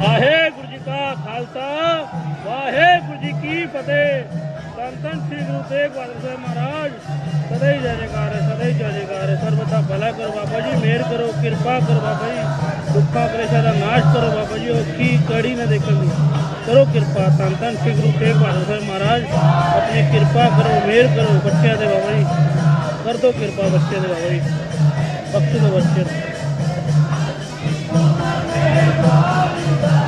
ਵਾਹਿਗੁਰੂ ਜੀ ਕਾ ਖਾਲਸਾ, ਵਾਹਿਗੁਰੂ ਜੀ ਕੀ ਫਤਿਹ। ਧੰਨ ਸ੍ਰੀ ਗੁਰੂ ਤੇਗ ਬਹਾਦਰ ਸਾਹਿਬ ਮਹਾਰਾਜ, ਸਦਾ ਹੀ ਜੈਕਾਰ ਹੈ, ਸਦਾ ਹੀ ਜੈਕਾਰ ਹੈ। ਸਰਬਤ ਭਲਾ ਕਰੋ ਬਾਬਾ ਜੀ, ਮਿਹਰ ਕਰੋ, ਕਿਰਪਾ ਕਰੋ ਬਾਬਾ ਜੀ। ਦੁੱਖਾਂ ਕਲੇਸ਼ਾਂ ਦਾ ਨਾਸ਼ ਕਰੋ ਬਾਬਾ ਜੀ, ਉਹ ਕੀ ਕੜੀ ਨਾ ਦੇਖਣ ਦੀ। ਕਰੋ ਕਿਰਪਾ ਧੰਨ ਧੰਨ ਸ੍ਰੀ ਗੁਰੂ ਤੇਗ ਬਹਾਦਰ ਸਾਹਿਬ ਮਹਾਰਾਜ। ਆਪਣੀ ਕਿਰਪਾ ਕਰੋ, ਮਿਹਰ ਕਰੋ, ਬੱਚਿਆਂ ਦੇ ਬਾਬਾ ਜੀ। ਕਰ ਦੋ ਕਿਰਪਾ ਬੱਚਿਆਂ ਦੇ ਬਾਬਾ ਜੀ। ਬਖਸ਼ ਦੋ ਬੱਚਿਆਂ ਨੂੰ। ਨਾਨਕ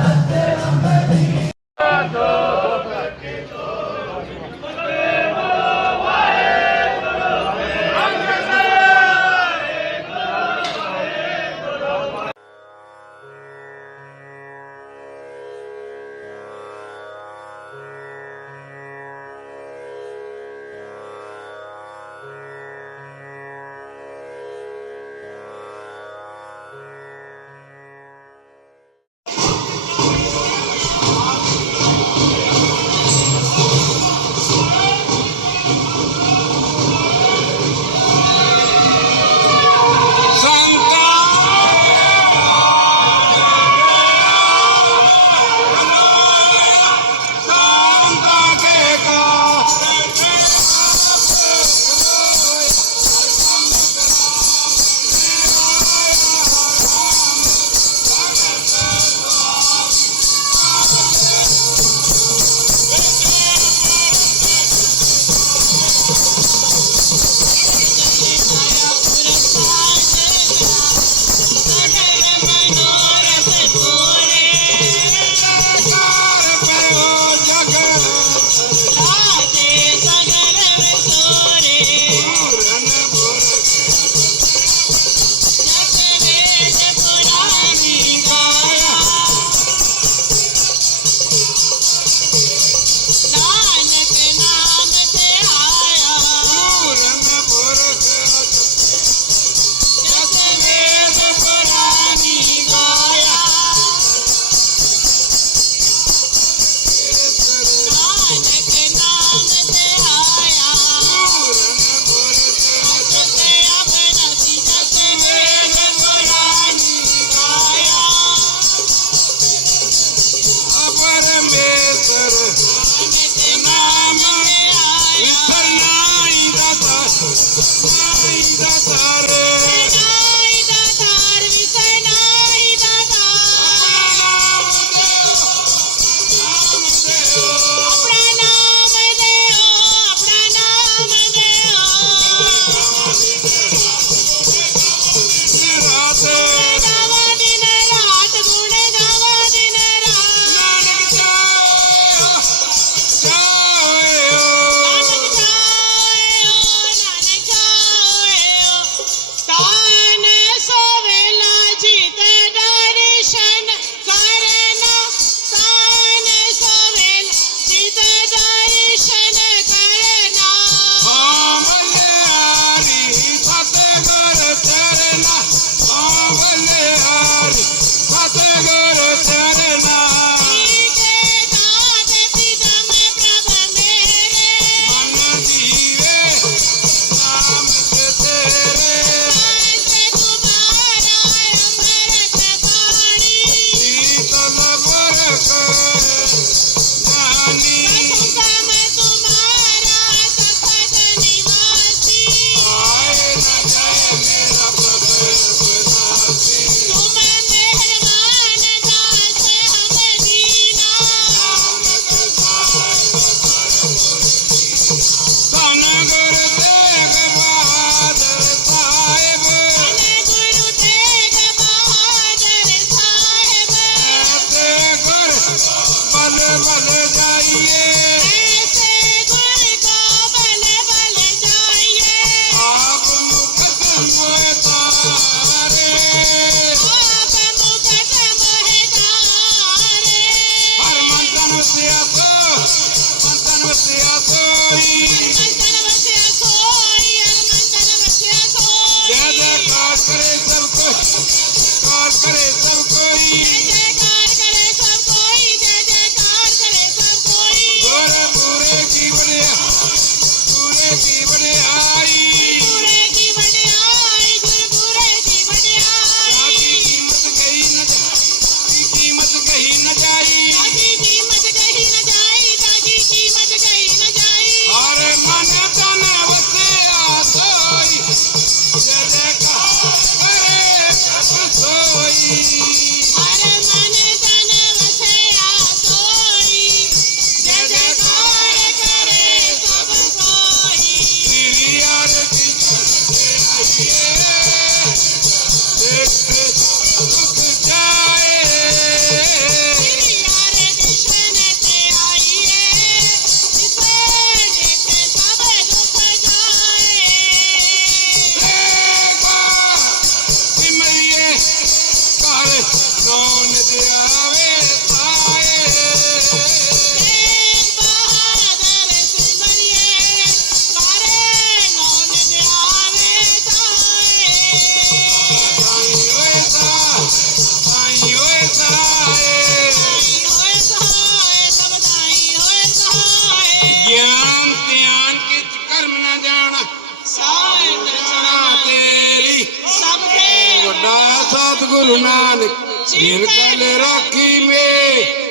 નિર્કલ રાખી મે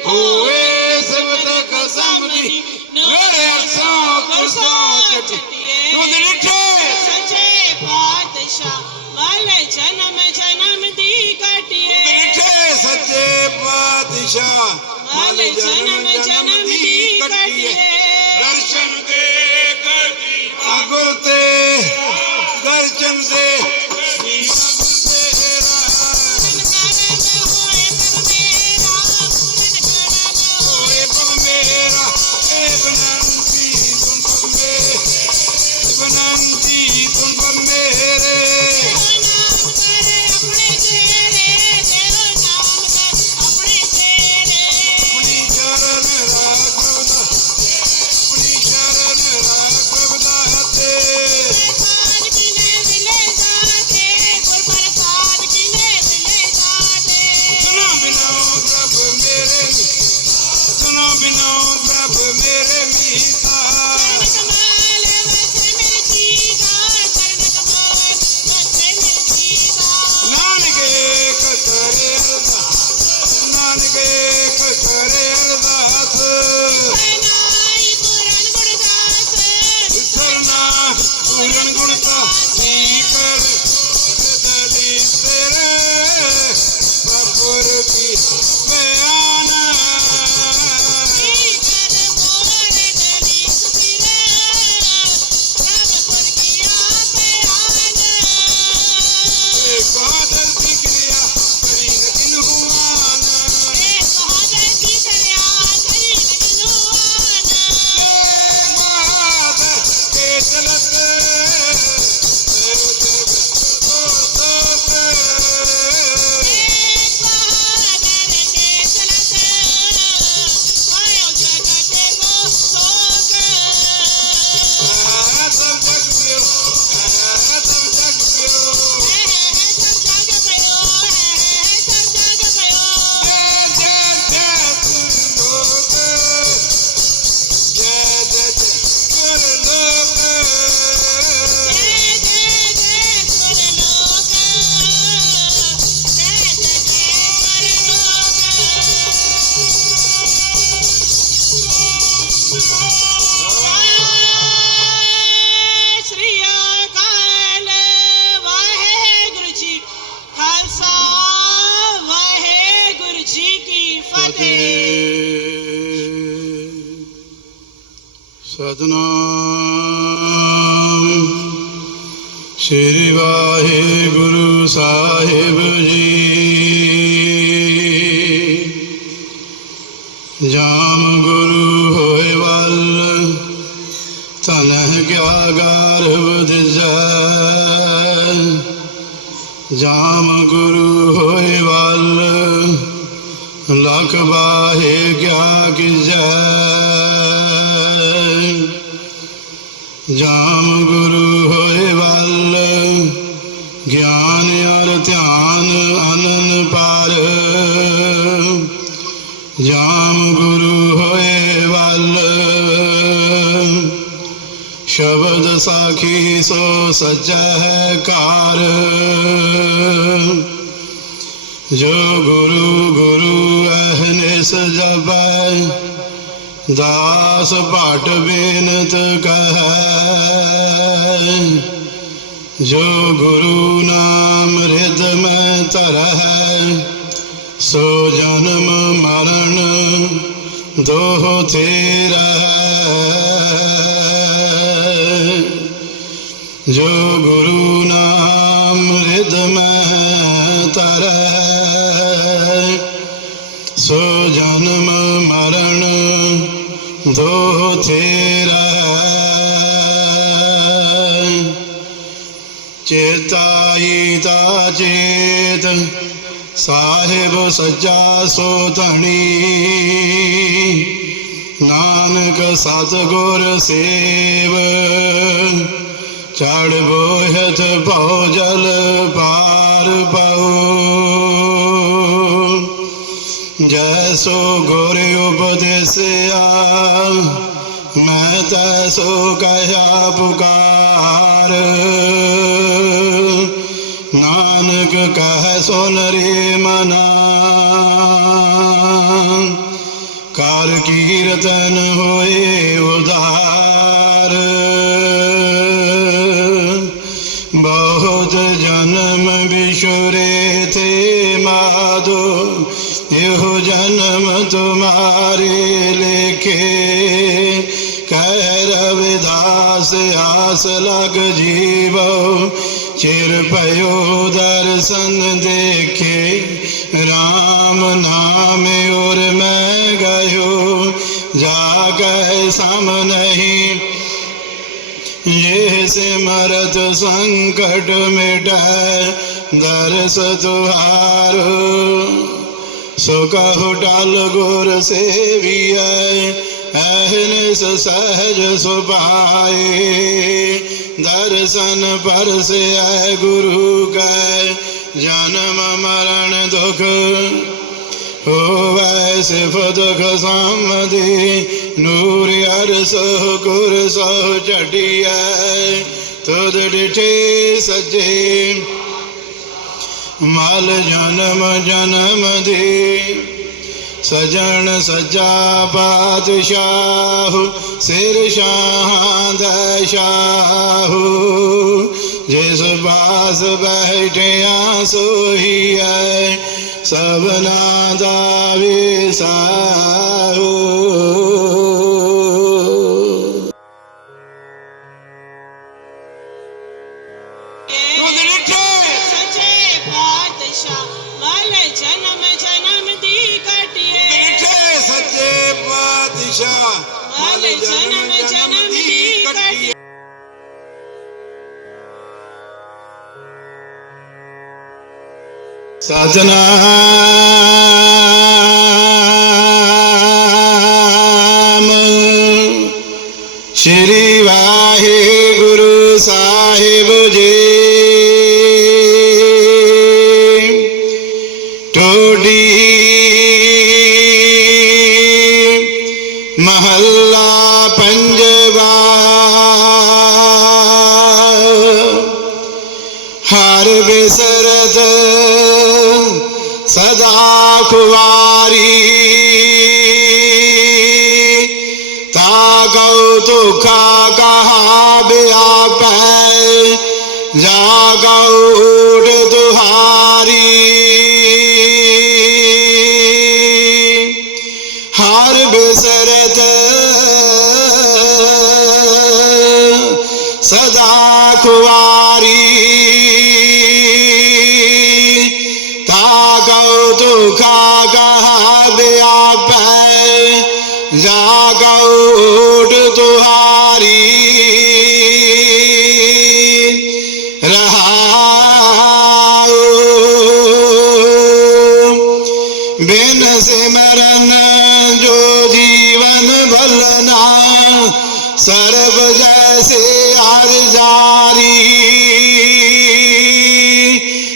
હોવે સબત કસમ ની નરે સો કરસો તટી તું દિલઠે સચે પાતશા મલ જન્મ જન્મ દી કટીએ દિલઠે સચે પાતશા મલ જન્મ উন্নয়ন ਗਰਭ ਜਾਇ ਜਾਮ ਗੁਰੂ ਹੋਏ ਵੱਲ, ਲਖ ਬਾਹੇ ਕਿਆ ਕਿ ਜੈ ਜਾਮ ਗੁਰੂ ਹੋਏ ਵੱਲ, ਗਿਆਨ ਅਰ ਧਿਆਨ ਅਨਨ ਪਾਰ। ਜਾਮ ਗੁਰੂ ਹੋਏ ਵੱਲ, ਸ਼ਬਦ ਸਾਖੀ ਸੋ ਸੱਚਾ ਹੈ ਘਰ। ਜੋ ਗੁਰੂ ਗੁਰੂ ਅਹਨੇ ਸਜਬੈ ਦਾਸ ਭਟ ਬੇਨਤ ਕਹੈ। ਜੋ ਗੁਰੂ ਨਾਮ ਰਿਦ ਮੈਂ ਧਰੈ ਸੋ ਜਨਮ ਮਰਨ ਦੋਹ ਤੇਰਾ ਜੋ ਗੁਰੂ ਨਾਮ ਰਿਦ ਮਹਿ ਤਰੈ ਸੋ ਜਨਮ ਮਰਨ ਦੋ ਤੇਰਾ ਚੇਤਾਈ ਦਾ ਚੇਤ ਸਾਹਿਬ ਸੱਚਾ ਸੋ ਧਣੀ। ਨਾਨਕ ਸਤਗੁਰ ਸੇਵ। ਚੜ ਹਥ ਭਉ ਜਲ ਪਾਰ ਪਾਉ। ਜੈਸੋ ਗੁਰ ਉਪਦੇਸਿਆ, ਮੈਂ ਤੈਸੋ ਕਹਿਆ ਪੁਕਾਰ। ਨਾਨਕ ਕਹਿ ਸੁਨ ਰੇ ਮਨਾ। ਕਰ ਕੀਰਤਨ ਹੋਏ ਬਹੁਤ ਜਨਮ ਵਿਸ਼ੁਰੇ ਤੇ ਮਾਦੋ ਇਹੋ ਜਨਮ ਤੁਮਾਰੇ ਲੇਖੇ। ਕਹਿ ਰਵਿਦਾਸ ਆਸ ਲਗ ਜੀਵੋ, ਚਿਰ ਭਇਓ ਦਰਸ਼ਨ ਦੇਖੇ। RAM ਨਾਮ ਔਰ ਮੈਂ ਗਇਓ ਜਾ ਕੇ ਸਮ ਨਹੀਂ ये सिमरत संकट मिटाए दरस तुहार सो कहु टाल गुर सेविय अहनिस सहज सुपाए। दर्शन पर से गुरु कै जन्म मरण दुख। ਹੋਵੈ ਸਿਫਤ ਖਸਮਦੀ ਨੂਰ ਅਰਸ ਗੁਰ ਸੋ ਝਟਿਐ ਤੁਧ ਡਿਠੇ ਸਜੇ। ਮਲ ਜਨਮ ਜਨਮ ਦੇ, ਸਜਣ ਸਜਾ ਬਾਦਸ਼ਾਹ ਸਿਰ ਸ਼ਾਹਾਂ ਦਾ ਸ਼ਾਹੂ। ਜਿਸ ਬਾਸ ਬੈਠਿਆ ਸੋਹੀਐ ਸਭਨਾ ਦਾ ਵਿਸਾਹੂ ਤੁਧ Sajana ਸਦਾ ਖੁਵਾਰੀ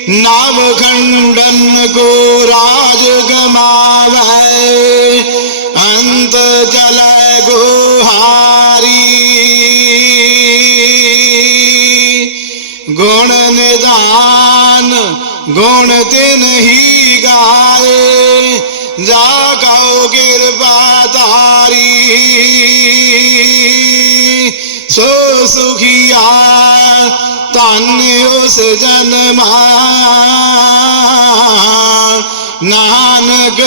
ਨਵ ਖੰਡਨ ਕੋ ਰਾਜ ਗਮਾਵੈ ਅੰਤ ਚਲੈ ਗੁਹਾਰੀ ਗੁਣ ਨਿਧਾਨ ਗੁਣ ਤਿਨ ਹੀ ਗਾਏ ਜਾ ਕਉ ਕਿਰਪਾ ਤਾਰੀ ਸੋ ਸੁਖੀਆ ਧੰਨ ਉਸ ਜਨਮਾ ਨਾਨਕ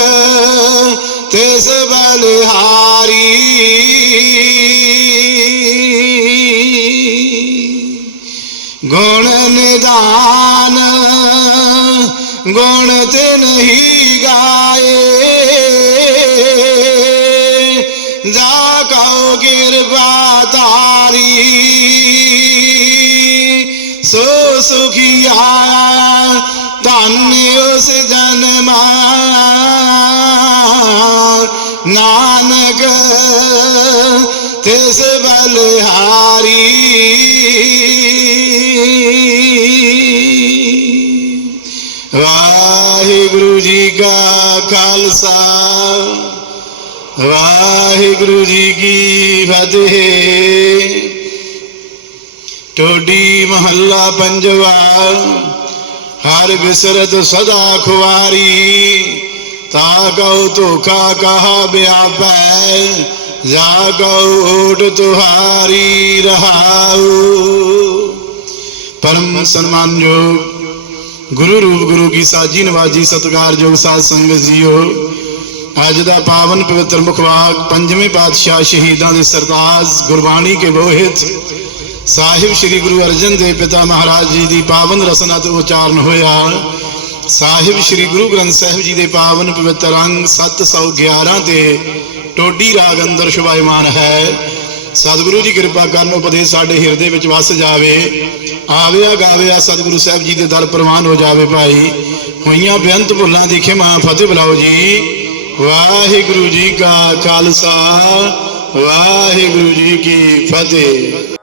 ਤਿਸ ਬਲਿਹਾਰੀ। ਗੁਣ ਨਿਦਾਨ ਗੁਣ ਤੇ ਨਹੀਂ ਗਾ सुखिया धन्य उस जन नानक, तेस बलहारी। वाहिगुरु जी का खालसा वाहिगुरु जी की फतेह। ਟੋਡੀ ਮਹੱਲਾ ਪੰਜਵਾ ਹਰ ਬਿਸਰਤ ਸਦਾ ਖੁਆਰੀ ਤਾ ਕਉ ਧੋਖਾ ਕਹਾ ਬਿਆਪੈ, ਜਾ ਕਉ ਓਟ ਤੁਹਾਰੀ ਰਹਾਉ। ਪਰਮ ਸਨਮਾਨਯੋਗ ਗੁਰੂ ਰੂਪ ਗੁਰੂ ਕੀ ਸਾਜੀ ਨਵਾਜੀ ਸਤਿਕਾਰਯੋਗ ਸਾਧ ਸੰਗਤ ਜੀਓ, ਅੱਜ ਦਾ ਪਾਵਨ ਪਵਿੱਤਰ ਮੁਖਵਾਕ ਪੰਜਵੇਂ ਪਾਤਸ਼ਾਹ ਸ਼ਹੀਦਾਂ ਦੇ ਸਰਤਾਜ ਗੁਰਬਾਣੀ ਕੇ ਬੋਹਿਤ ਸਾਹਿਬ ਸ੍ਰੀ ਗੁਰੂ ਅਰਜਨ ਦੇਵ ਪਿਤਾ ਮਹਾਰਾਜ ਜੀ ਦੀ ਪਾਵਨ ਰਸਨਾ ਤੋਂ ਉਚਾਰਨ ਹੋਇਆ। ਸਾਹਿਬ ਸ੍ਰੀ ਗੁਰੂ ਗ੍ਰੰਥ ਸਾਹਿਬ ਜੀ ਦੇ ਪਾਵਨ ਪਵਿੱਤਰ ਅੰਗ 711 ਤੇ ਟੋਡੀ ਰਾਗ ਅੰਦਰ ਸ਼ੁਭਾਇਮਾਨ ਹੈ। ਸਤਿਗੁਰੂ ਜੀ ਕਿਰਪਾ ਕਰਨ ਉਪਦੇਸ਼ ਸਾਡੇ ਹਿਰਦੇ ਵਿੱਚ ਵਸ ਜਾਵੇ। ਆਵਿਆ ਗਾਵਿਆ ਸਤਿਗੁਰੂ ਸਾਹਿਬ ਜੀ ਦੇ ਦਰ ਪ੍ਰਵਾਨ ਹੋ ਜਾਵੇ ਭਾਈ। ਹੋਈਆਂ ਬੇਅੰਤ ਭੁੱਲਾਂ ਦੀ ਖਿਮਾ ਫਤਿਹ ਬੁਲਾਓ ਜੀ। ਵਾਹਿਗੁਰੂ ਜੀ ਕਾ ਖਾਲਸਾ, ਵਾਹਿਗੁਰੂ ਜੀ ਕੀ ਫਤਿਹ।